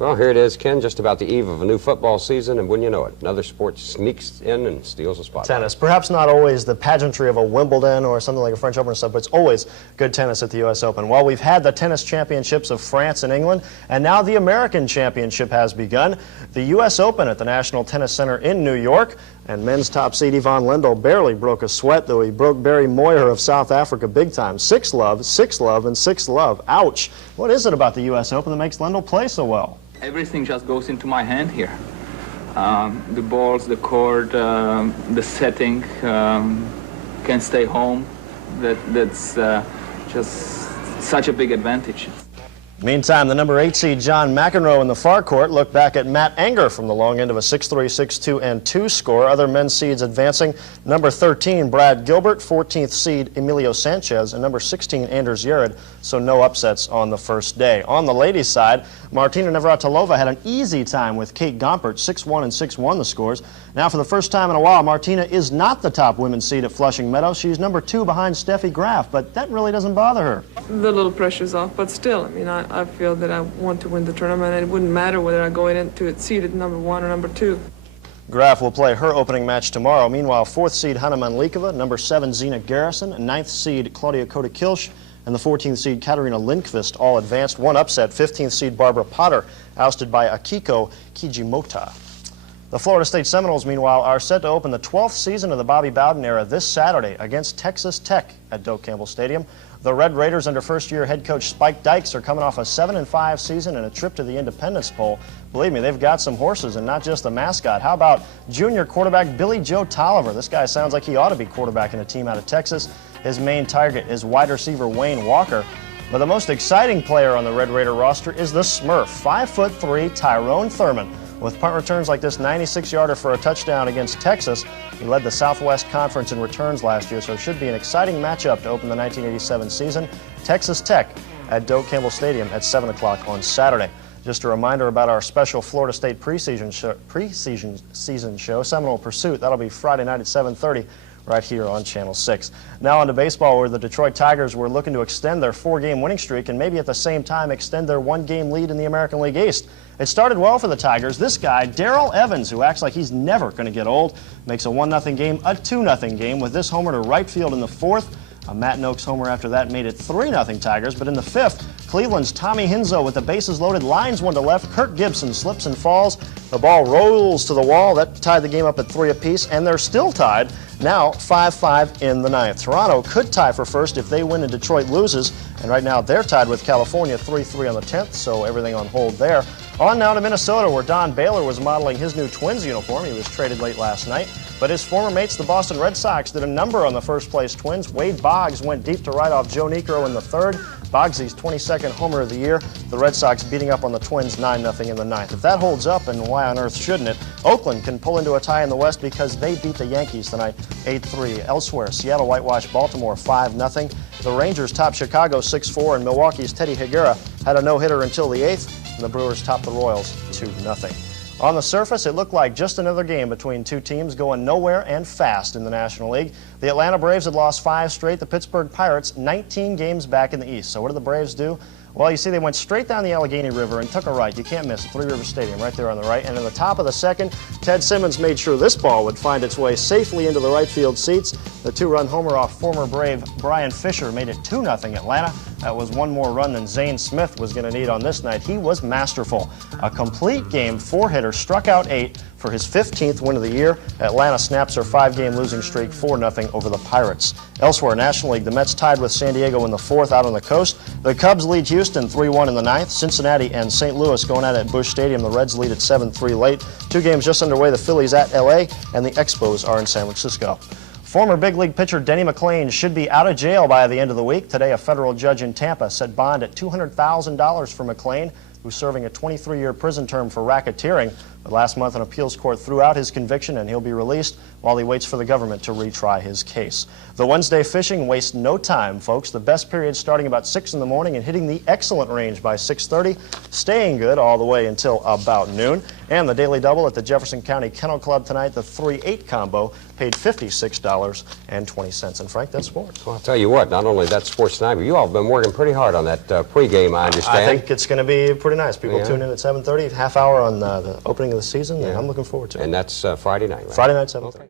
Well, here it is, Ken, just about the eve of a new football season, and wouldn't you know it, another sport sneaks in and steals a spotlight. Tennis. Perhaps not always the pageantry of a Wimbledon or something like a French Open or stuff, but it's always good tennis at the U.S. Open. Well, we've had the tennis championships of France and England, and now the American Championship has begun. The U.S. Open at the National Tennis Center in New York, and men's top seed Ivan Lendl barely broke a sweat, though he broke Barry Moyer of South Africa big time. 6-love, 6-love, and 6-love. Ouch. What is it about the U.S. Open that makes Lendl play so well? Everything just goes into my hand here. The balls, the court, the setting, can stay home. That's just such a big advantage. Meantime, the number 8 seed John McEnroe in the far court looked back at Matt Anger from the long end of a 6-3, 6-2, and 2 score. Other men's seeds advancing: number 13 Brad Gilbert, 14th seed Emilio Sanchez, and number 16 Anders Yared. So no upsets on the first day. On the ladies' side, Martina Navratilova had an easy time with Kate Gompert, 6-1 and 6-1 the scores. Now, for the first time in a while, Martina is not the top women's seed at Flushing Meadows. She's number 2 behind Steffi Graf, but that really doesn't bother her. The little pressure's off, but still, I mean, I feel that I want to win the tournament, and it wouldn't matter whether I go into it seeded number 1 or number 2. Graf will play her opening match tomorrow. Meanwhile, 4th seed Hanna Mandlikova, number 7 Zina Garrison, 9th seed Claudia Kota-Kilsch, and the 14th seed Katarina Lindqvist all advanced. One upset, 15th seed Barbara Potter, ousted by Akiko Kijimota. The Florida State Seminoles, meanwhile, are set to open the 12th season of the Bobby Bowden era this Saturday against Texas Tech at Doak Campbell Stadium. The Red Raiders under first-year head coach Spike Dykes are coming off a 7-5 season and a trip to the Independence Bowl. Believe me, they've got some horses and not just the mascot. How about junior quarterback Billy Joe Tolliver? This guy sounds like he ought to be quarterbacking a team out of Texas. His main target is wide receiver Wayne Walker. But the most exciting player on the Red Raider roster is the Smurf, 5'3" Tyrone Thurman. With punt returns like this 96-yarder for a touchdown against Texas, he led the Southwest Conference in returns last year, so it should be an exciting matchup to open the 1987 season. Texas Tech at Doak Campbell Stadium at 7 o'clock on Saturday. Just a reminder about our special Florida State preseason show, Seminole Pursuit. That'll be Friday night at 7:30. Right here on Channel 6. Now on to baseball, where the Detroit Tigers were looking to extend their 4-game winning streak and maybe at the same time extend their 1-game lead in the American League East. It started well for the Tigers. This guy, Darrell Evans, who acts like he's never going to get old, makes a 1-0 game a 2-0 game with this homer to right field in the 4th. A Matt Noakes homer after that made it 3-0 Tigers, but in the 5th, Cleveland's Tommy Hinzo with the bases loaded, lines one to left. Kirk Gibson slips and falls. The ball rolls to the wall. That tied the game up at 3 apiece, and they're still tied. Now 5-5 in the 9th. Toronto could tie for first if they win and Detroit loses, and right now they're tied with California 3-3 on the 10th, so everything on hold there. On now to Minnesota, where Don Baylor was modeling his new Twins uniform. He was traded late last night, but his former mates, the Boston Red Sox, did a number on the first-place Twins. Wade Boggs went deep to right off Joe Niekro in the 3rd. Boggsy's 22nd homer of the year. The Red Sox beating up on the Twins 9-0 in the 9th. If that holds up, and why on earth shouldn't it, Oakland can pull into a tie in the West because they beat the Yankees tonight 8-3. Elsewhere, Seattle whitewashed Baltimore 5-0. The Rangers topped Chicago 6-4, and Milwaukee's Teddy Higuera had a no-hitter until the 8th, and the Brewers topped the Royals 2-0. On the surface, it looked like just another game between two teams going nowhere and fast in the National League. The Atlanta Braves had lost 5 straight. The Pittsburgh Pirates 19 games back in the East. So what did the Braves do? Well, you see, they went straight down the Allegheny River and took a right. You can't miss it. Three River Stadium right there on the right. And in the top of the 2nd, Ted Simmons made sure this ball would find its way safely into the right field seats. The 2-run homer off former Brave Brian Fisher made it 2-0 Atlanta. That was one more run than Zane Smith was going to need on this night. He was masterful. A complete game 4-hitter, struck out 8 for his 15th win of the year. Atlanta snaps her 5-game losing streak 4-0 over the Pirates. Elsewhere, National League, the Mets tied with San Diego in the 4th out on the coast. The Cubs lead Houston 3-1 in the 9th. Cincinnati and St. Louis going at it at Busch Stadium. The Reds lead at 7-3 late. 2 games just underway. The Phillies at LA, and the Expos are in San Francisco. Former big league pitcher Denny McLain should be out of jail by the end of the week. Today, a federal judge in Tampa set bond at $200,000 for McLain, who's serving a 23-year prison term for racketeering. But last month, an appeals court threw out his conviction, and he'll be released while he waits for the government to retry his case. The Wednesday fishing wastes no time, folks. The best period starting about 6 in the morning and hitting the excellent range by 6:30, staying good all the way until about noon. And the Daily Double at the Jefferson County Kennel Club tonight, the 3-8 combo paid $56.20. And Frank, that's sports. Well, I'll tell you what, not only that sports tonight, but you all have been working pretty hard on that pregame, I understand. I think it's going to be pretty nice. People tune in at 7:30, half hour on the opening of the season, and I'm looking forward to it. And that's Friday night, right? Friday night, 7:30.